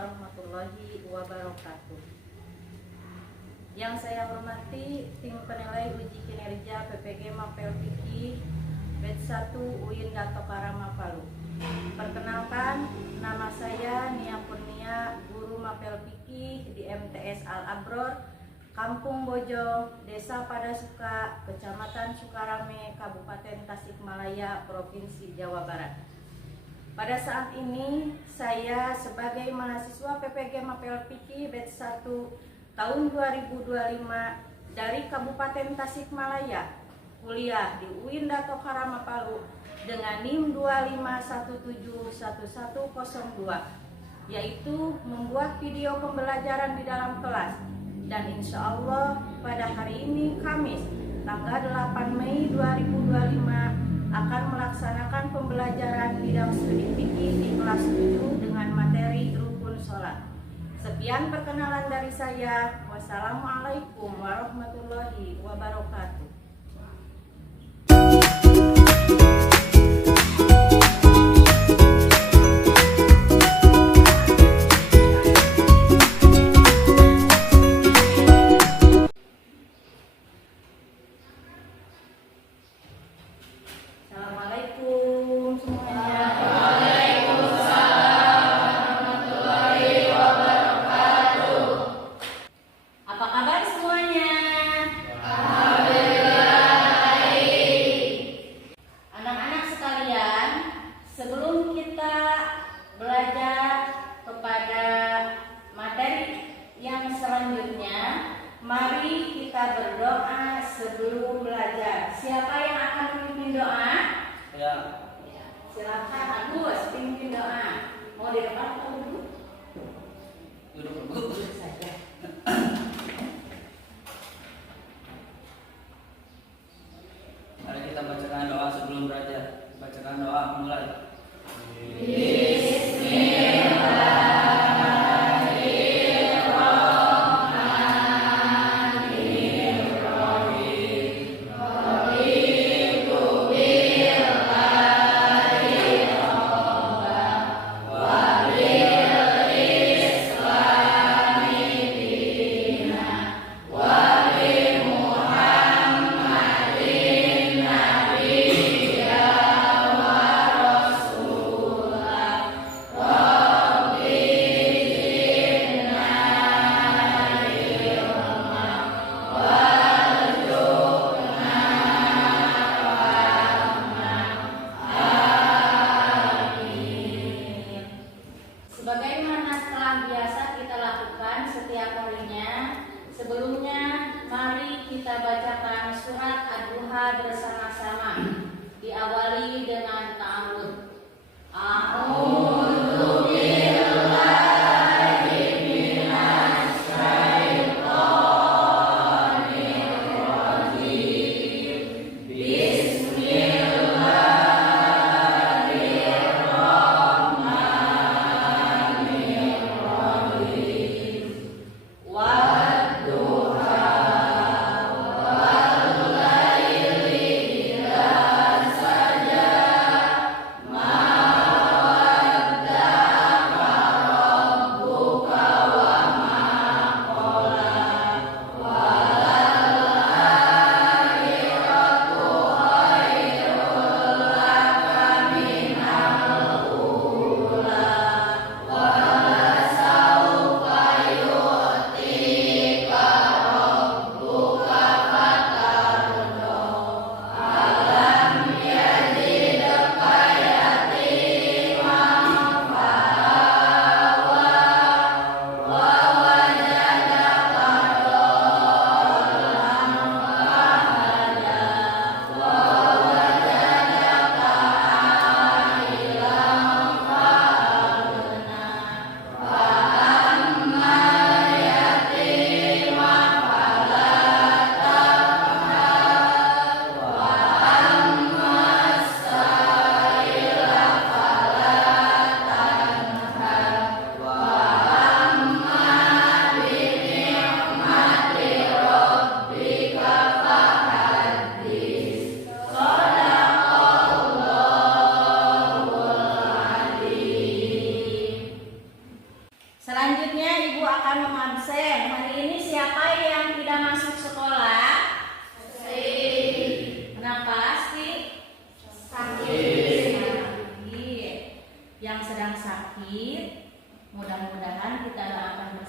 warahmatullahi wabarakatuh. Yang saya hormati tim penilai uji kinerja PPG Mapel Fikih Batch 1 UIN Dato Karama Palu. Perkenalkan, nama saya Nia Kurnia, guru Mapel Fikih di MTS Al Abror, Kampung Bojong, Desa Padasuka, Kecamatan Sukarame, Kabupaten Tasikmalaya, Provinsi Jawa Barat. Pada saat ini saya sebagai mahasiswa PPG Mapel Fikih Batch 1 tahun 2025 dari Kabupaten Tasikmalaya kuliah di UIN Dato Karama Palu dengan NIM 2517102, yaitu membuat video pembelajaran di dalam kelas. Dan insya Allah pada hari ini Kamis tanggal 8 Mei 2025 akan melaksanakan pembelajaran bidang studi fikih di kelas 7 dengan materi rukun sholat. Sekian perkenalan dari saya. Wassalamualaikum warahmatullahi wabarakatuh. Assalamualaikum semuanya. Apa kabar semuanya? Anak-anak sekalian, sebelum kita belajar kepada materi yang selanjutnya, mari kita berdoa sebelum belajar. Siapa yang akan memimpin doa? Ya. Silakan Agus pimpin doa. Mau di depan atau duduk? Duduk saja. Mari kita bacakan doa sebelum belajar. Bacakan doa mulai. Sebagaimana telah biasa kita lakukan setiap harinya, sebelumnya mari kita bacakan surat Ad-Duha bersama-sama. Diawali dengan ta'awudz. A'udzu billahi minasy syaithanir rajim. Bismillahirrahmanirrahim. Selanjutnya Ibu akan mengabsen. Hari ini siapa yang tidak masuk sekolah? Kenapa? Sakit. Yang sedang sakit, mudah-mudahan kita doakan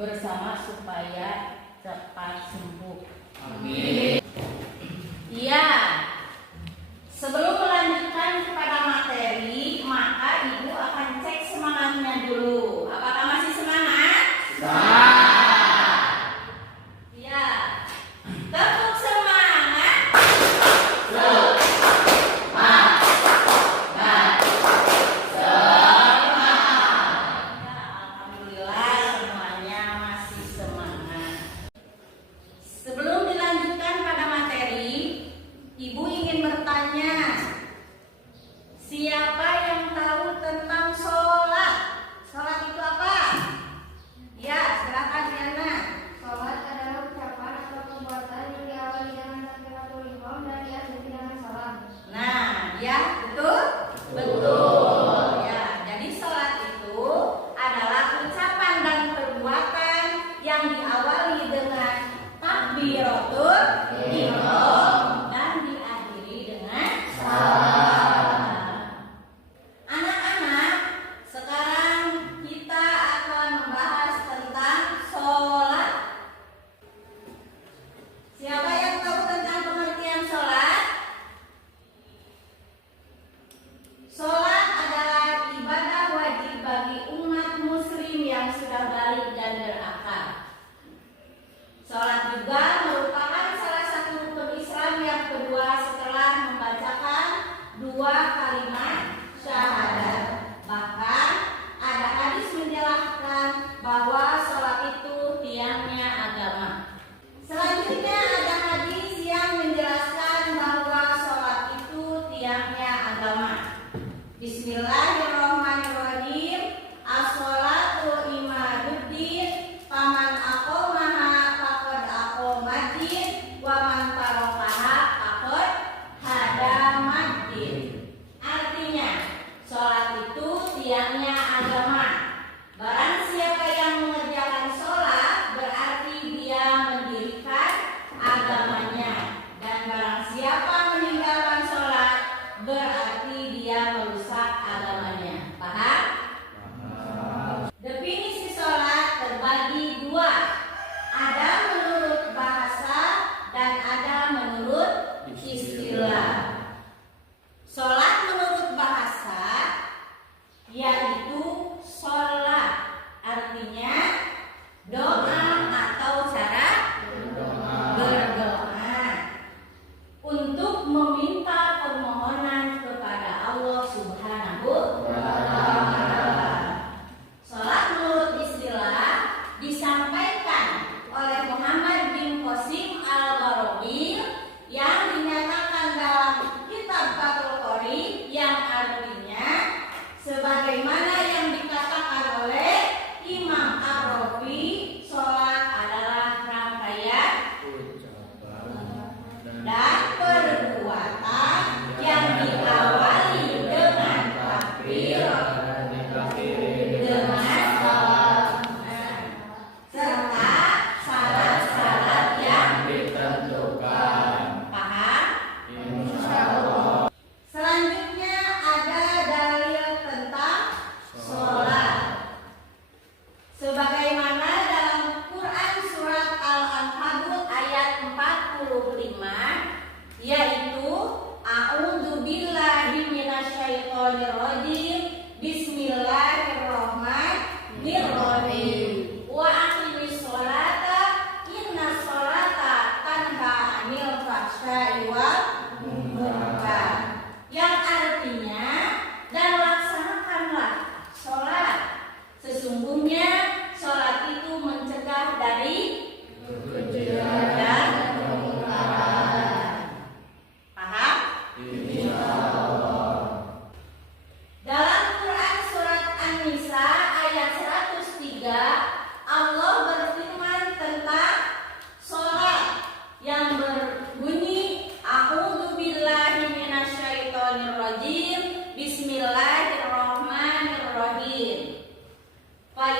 bersama supaya cepat sembuh. Amin. Iya. Sebelum melanjutkan kepada materi, maka Ibu akan cek semangatnya dulu. Apakah masih semangat? Iya. Tepuk semangat. Ya, alhamdulillah semuanya masih semangat. Sebelum dilanjutkan pada materi, Ibu ingin bertanya, siapa yang tahu tentang sholat? Sholat itu apa? Ya, silakan Diana. Sholat adalah ucapan atau perbuatan yang diawali dengan takbiratul ihram dan diakhiri dengan salam. Nah, ya, betul? Betul. Ya, jadi sholat itu adalah ucapan dan perbuatan yang diawali dengan takbiratul ihram dan diakhiri dengan salam. Anak-anak, sekarang kita akan membahas tentang sholat. Siapa yang tahu tentang pengertian sholat? Sholat adalah ibadah wajib bagi umat muslim yang sudah balik dan berakal. Sholat juga merupakan salah satu rukun Islam yang kedua setelah membacakan 2 kalimat syahadat. Bahkan ada hadis menjelaskan bahwa sholat itu tiangnya agama. Selanjutnya ada hadis yang menjelaskan bahwa sholat itu tiangnya agama. Bismillahirrahmanirrahim. As-sholatu imaduddin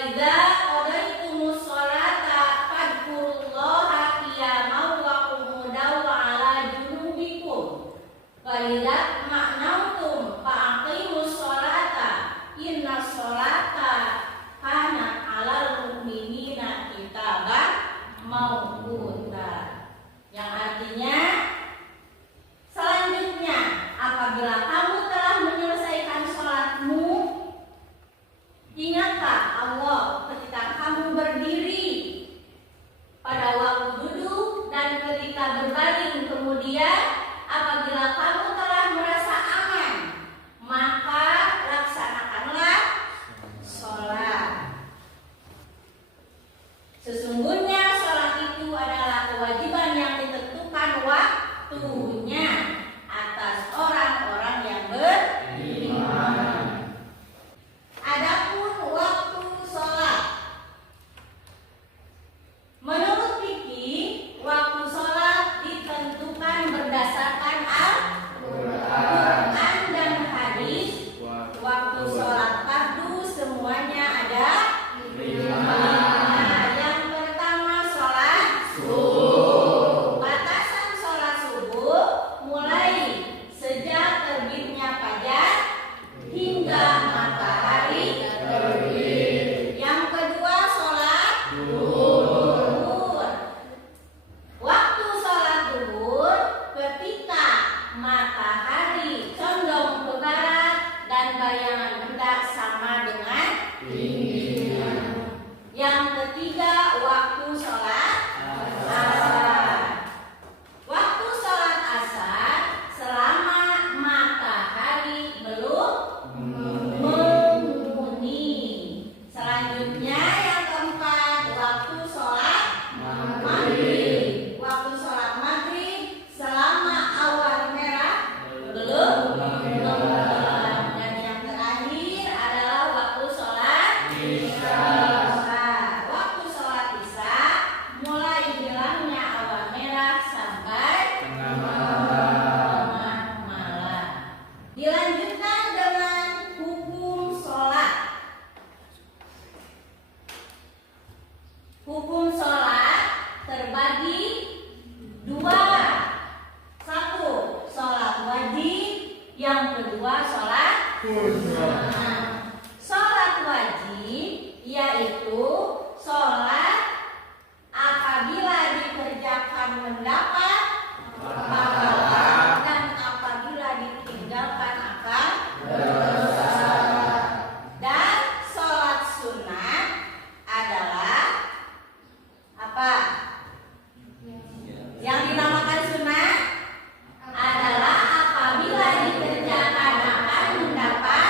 idza qadaytumus sholata fadhkurullaha qiyaman wa qu'udan wa 'ala junubikum. Fa idza ma'nantum faqimus sholata inna sholata kanat 'alal mu'minina kitaban mauquta. Yang artinya selanjutnya, apabila kamu telah menyelesaikan sholatmu, ingatlah Allah ketika kamu berdiri, pada waktu duduk, dan ketika berbaring. Kemudian apabila kamu telah merasa aman, maka laksanakanlah sholat. Sesungguhnya sholat itu adalah kewajiban yang ditentukan waktunya atas orang-orang yang beriman. Adapun waktu sholat, menurut fikih, waktu sholat ditentukan berdasarkan Al-Quran dan hadis. Waktu sholat fardu semuanya ada 5. Yang pertama sholat subuh. Batasan sholat subuh mulai sejak terbitnya fajar hingga matahari terbit. Yang kedua sholat duhur. Waktu sholat duhur ketika matahari condong ke barat dan bayangan benda sama dengan tingginya. Yang ketiga waktu sholat asar. Waktu sholat asar selama matahari belum memuni. Selanjutnya yang keempat waktu sholat maghrib. Waktu sholat maghrib selama awan merah belum tenggelam. Dan yang terakhir adalah waktu sholat isya. Waktu sholat isya mulai hilangnya awan merah sampai tengah malam. Dilanjutkan dengan hukum sholat. Hukum sholat terbagi 2. 1. Sholat wajib. Yang kedua sholat sunnah. Sholat wajib yaitu sholat apabila dikerjakan mendapat pahala dan apabila ditinggalkan akan dosa. Dan sholat sunnah adalah apa? Yang dinamakan sunnah adalah apabila dikerjakan akan mendapat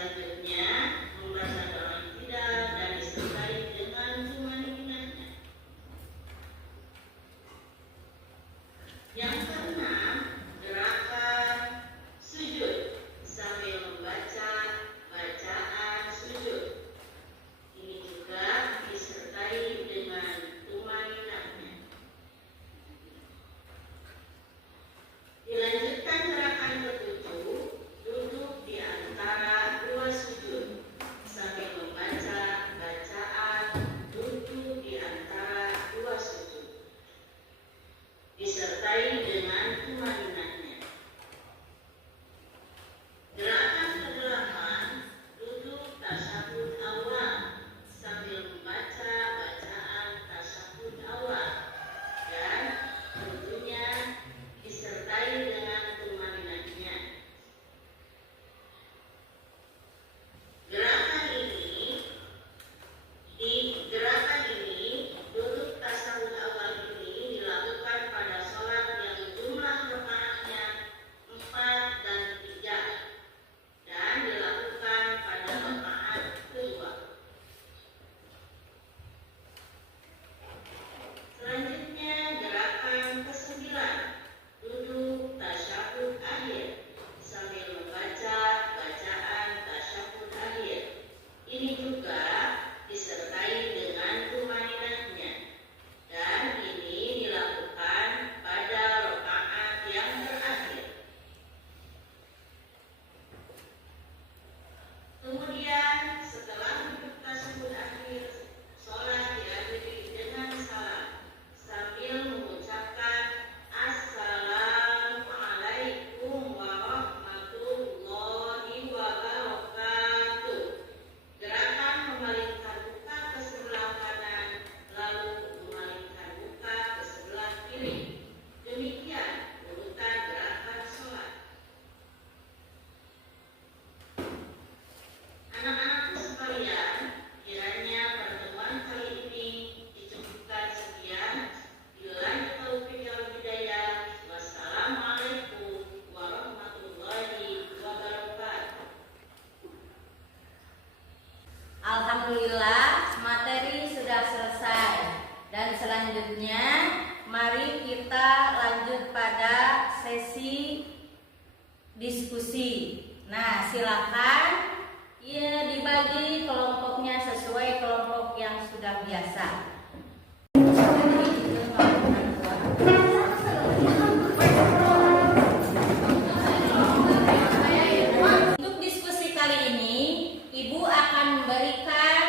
Selanjutnya, membaca doa tidak dan disertai dengan tumaninahnya. Yang keenam, gerakan sujud sambil membaca bacaan sujud. Ini juga disertai dengan tumaninahnya. Dilanjutkan gerakan ketujuh, duduk di antara dua sujud sambil membaca bacaan duduk di antara dua sujud, disertai dengan tumaninahnya. Gerakan kedelapan, duduk tasyahud awal sambil membaca bacaan tasyahud awal dan tentunya disertai dengan tumaninahnya. Gerakan ini, duduk tasyahud awal ini dilakukan pada sholat yang jumlah rakaatnya 4 dan 3 dan dilakukan pada rakaat kedua. Selanjutnya gerakan ke-9, duduk tasyahud akhir sambil membaca bacaan tasyahud akhir. Ini juga disertai dengan tumaninahnya dan ini dilakukan pada rakaat yang terakhir. Kemudian setelah duduk tasyahud akhir, sholat diakhiri dengan salam sambil mengucapkan Assalamualaikum warahmatullahi wabarakatuh. Gerakan memalingkan muka ke sebelah kanan lalu memalingkan muka ke sebelah kiri. Demikian urutan gerakan sholat. Anak-anakku sekalian, kiranya pertemuan kali ini dicukupkan sekian. Billahi taufiq wal hidayah. Wassalamualaikum warahmatullahi wabarakatuh. Alhamdulillah, materi sudah selesai. Dan selanjutnya mari kita lanjut pada sesi diskusi. Nah, silakan ya dibagi kelompoknya sesuai kelompok yang sudah biasa. Untuk diskusi kali ini, Ibu akan memberikan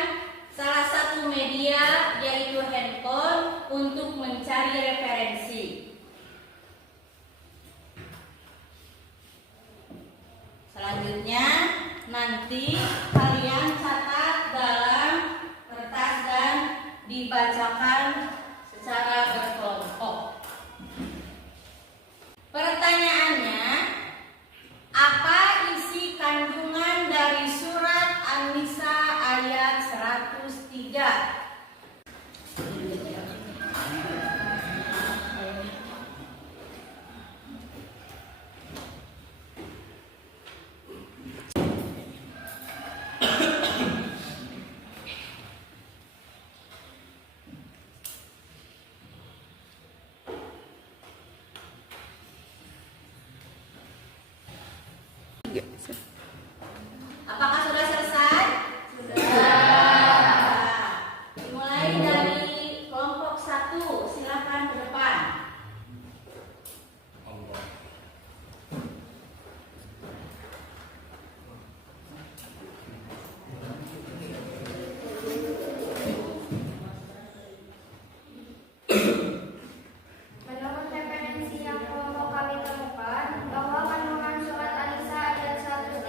salah satu media yaitu handphone untuk mencari referensi. Selanjutnya nanti kalian catat dalam kertas dan dibacakan secara berkelompok. Pertanyaannya, apa isi kandungan dari surat An-Nisa ayat 103? Apakah sudah selesai? Sudah. Dimulai dari kelompok 1, silakan ke depan. Menurut referensi yang kelompok kami temukan, bahwa kandungan surat An-Nisa ayat 103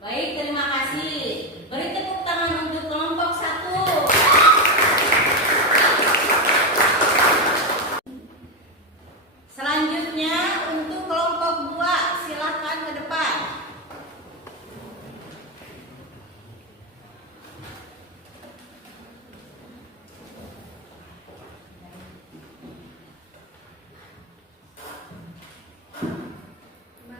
Baik, terima kasih. Beri tepuk tangan untuk kelompok 1. Selanjutnya untuk kelompok 2, silakan ke depan.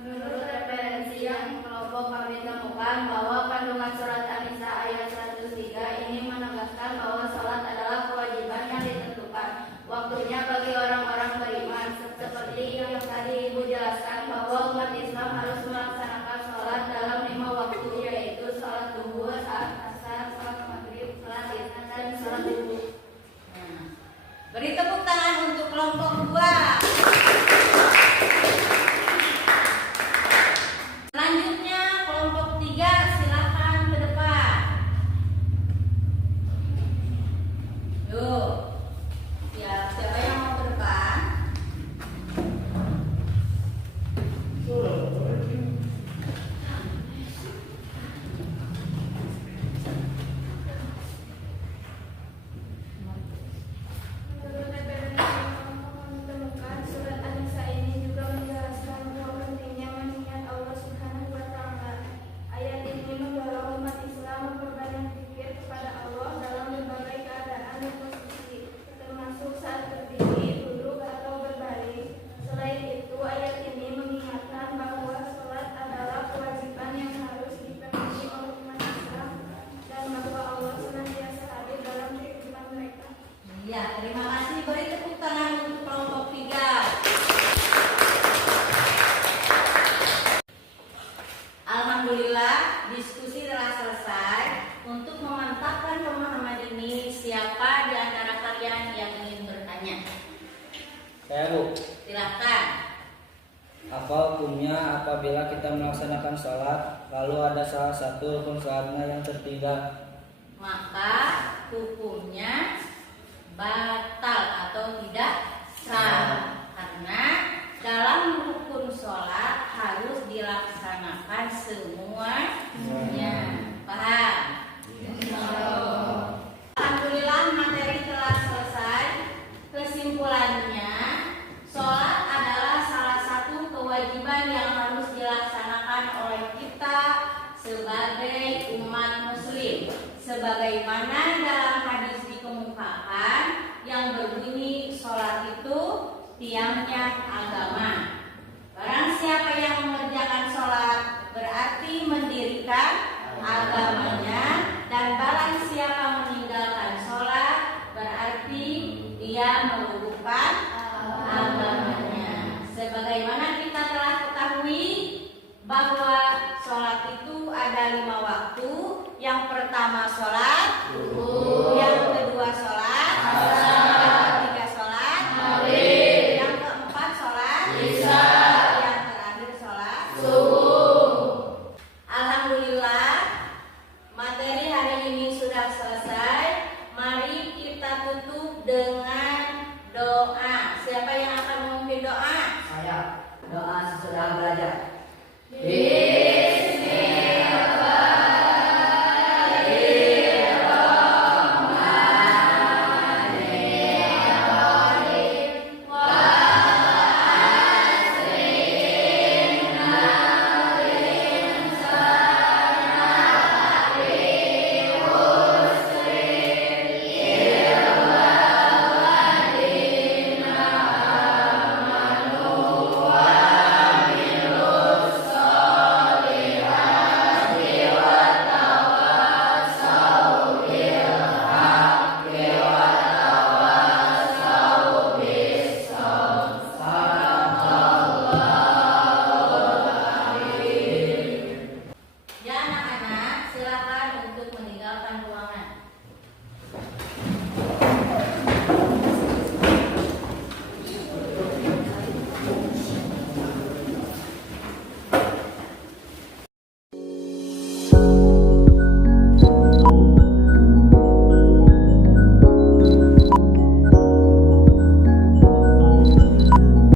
Menurut referensi yang kelompok kami temukan bahwa kandungan surat An-Nisa ayat 103 ini menegaskan bahwa sholat adalah kewajiban yang ditentukan waktunya bagi orang-orang beriman. Seperti yang tadi Ibu jelaskan bahwa umat Islam harus melaksanakan sholat dalam 5 waktu, yaitu sholat duhur, saat asar, sholat maghrib, sholat isya, dan sholat subuh. Beri tepuk tangan untuk kelompok 2. Selanjutnya kelompok 3, silakan ke depan. Yuk. Siapa yang mau ke depan? Menurut referensi yang kami temukan, surat An-Nisa ini juga menjelaskan bahwa pentingnya mengingat Allah Subhanahu wa Ta'ala. Ayat ini mendorong umat Islam memperbanyak zikir kepada Allah dalam berbagai keadaan dan posisi, termasuk saat berdiri, duduk, atau berbaring. Selain itu, ayat ini mengingatkan bahwa sholat adalah kewajiban yang harus dipenuhi oleh umat Islam dan bahwa Allah senantiasa hadir dalam kehidupan mereka. Ya, terima kasih. Beri tepuk tangan untuk kelompok 3. Alhamdulillah, diskusi telah selesai. Untuk memantapkan pemahaman ini, siapa di antara kalian yang ingin bertanya? Saya Bu. Silakan. Apa hukumnya apabila kita melaksanakan sholat lalu ada salah satu rukun sholatnya yang tertinggal? Maka hukumnya batal atau tidak sah, karena dalam rukun sholat harus dilaksanakan semuanya. Paham? Alhamdulillah, materi telah selesai. Kesimpulannya, sholat adalah salah satu kewajiban yang harus dilaksanakan oleh kita sebagai umat muslim, sebagaimana dalam hadis dikemukakan yang berbunyi sholat itu tiangnya agama. Barang siapa yang mengerjakan sholat berarti mendirikan agamanya, dan barang siapa meninggalkan sholat berarti dia meluluhkan agamanya. Sebagaimana kita telah ketahui bahwa sholat itu ada 5 waktu. Yang pertama sholat, yang kedua sholat, yang ketiga sholat, yang keempat sholat, yang terakhir sholat subuh. Alhamdulillah, materi hari ini sudah selesai. Mari kita tutup dengan doa. Siapa yang akan memimpin doa? Saya doa sesudah belajar. Di